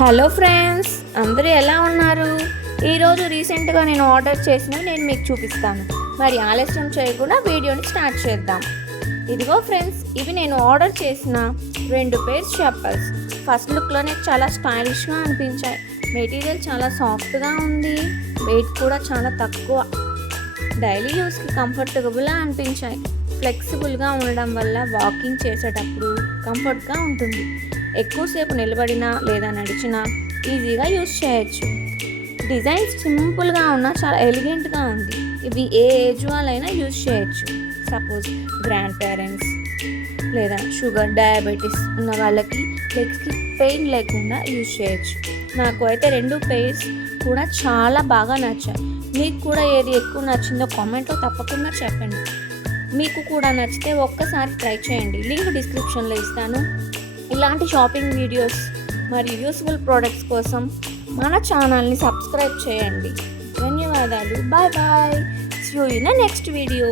Hello friends, అందరూ ఎలా ఉన్నారు? ఈరోజు రీసెంట్గా నేను ఆర్డర్ చేసినవి నేను మీకు చూపిస్తాను. మరి ఆలస్యం చేయకుండా వీడియోని స్టార్ట్ చేద్దాం. ఇదిగో ఫ్రెండ్స్, ఇవి నేను ఆర్డర్ చేసిన 2 పేర్స్ చెప్పల్స్. ఫస్ట్ లుక్లోనే చాలా స్టైలిష్గా అనిపించాయి. మెటీరియల్ చాలా సాఫ్ట్గా ఉంది, వెయిట్ కూడా చాలా తక్కువ. డైలీ యూస్కి కంఫర్టబుల్గా అనిపించాయి. ఫ్లెక్సిబుల్గా ఉండడం వల్ల వాకింగ్ చేసేటప్పుడు కంఫర్ట్గా ఉంటుంది. ఎక్కువసేపు నిలబడినా లేదా నడిచినా ఈజీగా యూస్ చేయొచ్చు. డిజైన్ సింపుల్గా ఉన్నా చాలా ఎలిగెంట్గా ఉంది. ఇవి ఏ ఏజ్ వాళ్ళైనా యూస్ చేయొచ్చు. సపోజ్ గ్రాండ్ పేరెంట్స్ లేదా షుగర్ డయాబెటీస్ ఉన్న వాళ్ళకి లెగ్స్కి పెయిన్ లేకుండా యూస్ చేయొచ్చు. నాకు అయితే 2 పేర్స్ కూడా చాలా బాగా నచ్చాయి. మీకు కూడా ఏది ఎక్కువ నచ్చిందో కామెంట్లో తప్పకుండా చెప్పండి. మీకు కూడా నచ్చితే ఒక్కసారి ట్రై చేయండి. లింక్ డిస్క్రిప్షన్లో ఇస్తాను. ఇలాంటి షాపింగ్ వీడియోస్ మరియు యూస్ఫుల్ ప్రోడక్ట్స్ కోసం మన ఛానల్ని సబ్స్క్రైబ్ చేయండి. ధన్యవాదాలు. Bye bye. See you in next video.